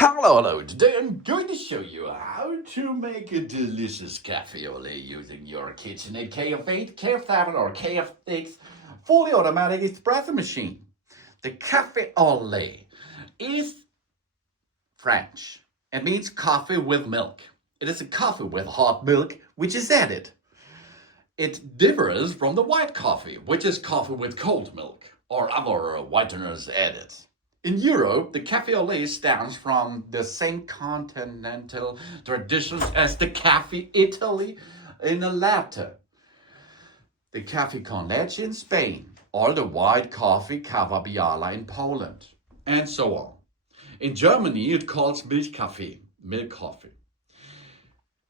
Hello. Today I'm going to show you how to make a delicious cafe au lait using your KitchenAid KF8, KF7 or KF6 fully automatic espresso machine. The cafe au lait is French. It means coffee with milk. It is a coffee with hot milk which is added. It differs from the white coffee, which is coffee with cold milk or other whiteners added. In Europe, the café au lait stems from the same continental traditions as the café Italy in the Latte, the café con leche in Spain, or the white coffee cava biala in Poland, and so on. In Germany, it calls Milchkaffee, milk coffee.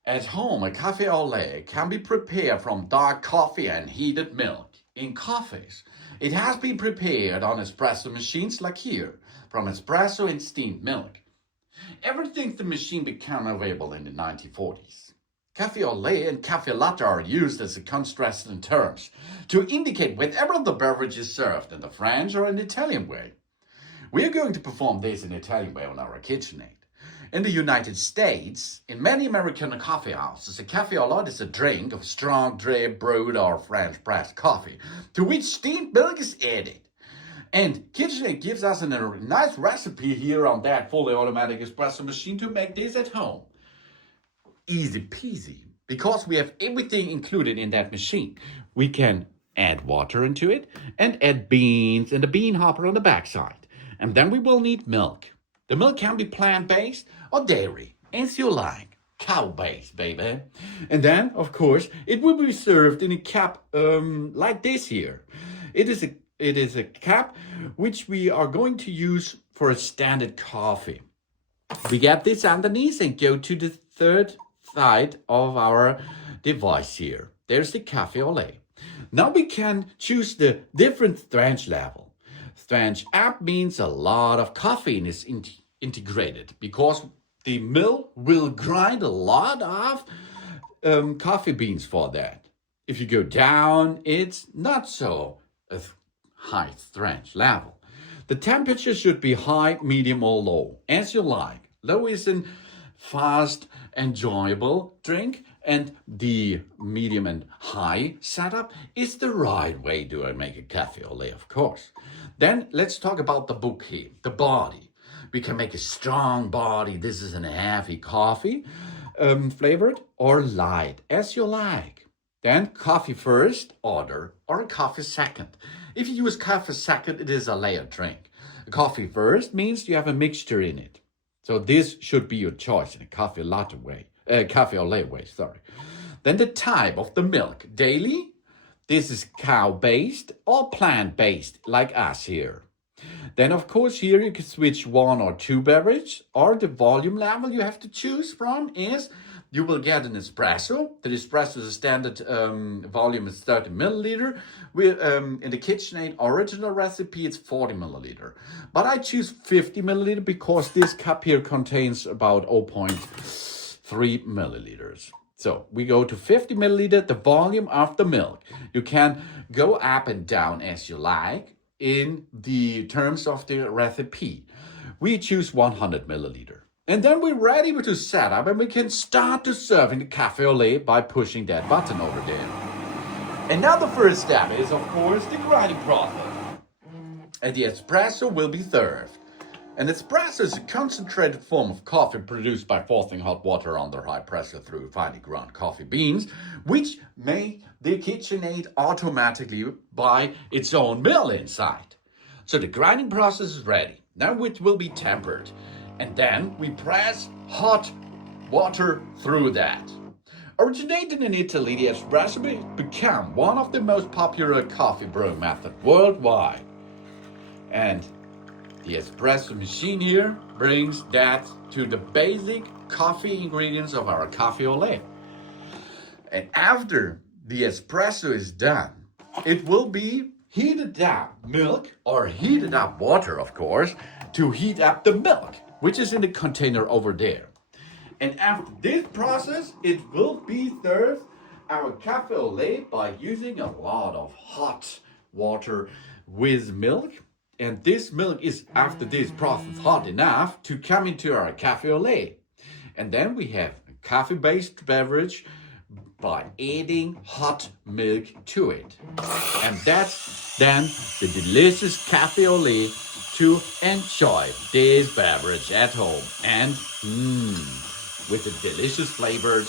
At home, a café au lait can be prepared from dark coffee and heated milk. In coffees, it has been prepared on espresso machines like here, from espresso and steamed milk. Ever since the machine became available in the 1940s, café au lait and café latte are used as contrasting terms to indicate whether the beverage is served in the French or in the Italian way. We are going to perform this in Italian way on our KitchenAid. In the United States, in many American coffee houses, a café au lait is a drink of strong drip brewed or French pressed coffee, to which steamed milk is added. And KitchenAid gives us a nice recipe here on that fully automatic espresso machine to make this at home. Easy peasy, because we have everything included in that machine. We can add water into it and add beans and a bean hopper on the backside. And then we will need milk. The milk can be plant-based or dairy, as you like. Cow-based, baby. And then, of course, it will be served in a cup like this here. It is a cup which we are going to use for a standard coffee. We get this underneath and go to the third side of our device here. There's the cafe au lait. Now we can choose the different strength level. Strength up means a lot of caffeine is integrated because the mill will grind a lot of coffee beans for that. If you go down, it's not so a high strength level. The temperature should be high, medium, or low, as you like. Low is a fast, enjoyable drink, and the medium and high setup is the right way to make a cafe au lait, of course. Then let's talk about the book here, the body. We can make a strong body. This is a heavy coffee flavored or light, as you like. Then coffee first order or coffee second. If you use coffee second, it is a layered drink. Coffee first means you have a mixture in it. So this should be your choice in a coffee latte way, cafe au lait way, sorry. Then the type of the milk, daily. This is cow-based or plant-based, like us here. Then, of course, here you can switch one or two beverage, or the volume level you have to choose from is you will get an espresso. The espresso is a standard volume is 30 milliliter. In the KitchenAid original recipe, it's 40 milliliter. But I choose 50 milliliter because this cup here contains about 0.3 milliliters. So we go to 50 milliliter, the volume of the milk. You can go up and down as you like in the terms of the recipe. We choose 100 milliliter. And then we're ready to set up and we can start to serving the cafe au lait by pushing that button over there. And now the first step is, of course, the grinding process. And the espresso will be served. An espresso is a concentrated form of coffee produced by forcing hot water under high pressure through finely ground coffee beans, which make the KitchenAid automatically by its own mill inside. So the grinding process is ready. Now it will be tempered. And then we press hot water through that. Originated in Italy, the espresso became one of the most popular coffee brewing methods worldwide. And the espresso machine here brings that to the basic coffee ingredients of our cafe au lait. And after the espresso is done, it will be heated up milk or heated up water, of course, to heat up the milk, which is in the container over there. And after this process, it will be served our cafe au lait by using a lot of hot water with milk And this milk is, after this process, hot enough to come into our cafe au lait. And then we have a coffee-based beverage by adding hot milk to it. And that's then the delicious cafe au lait to enjoy this beverage at home. And with the delicious flavors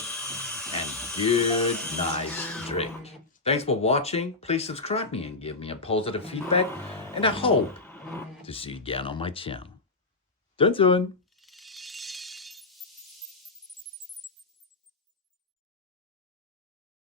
and good, nice drink. Thanks for watching. Please subscribe me and give me a positive feedback. And I hope to see you again on my channel. Done soon.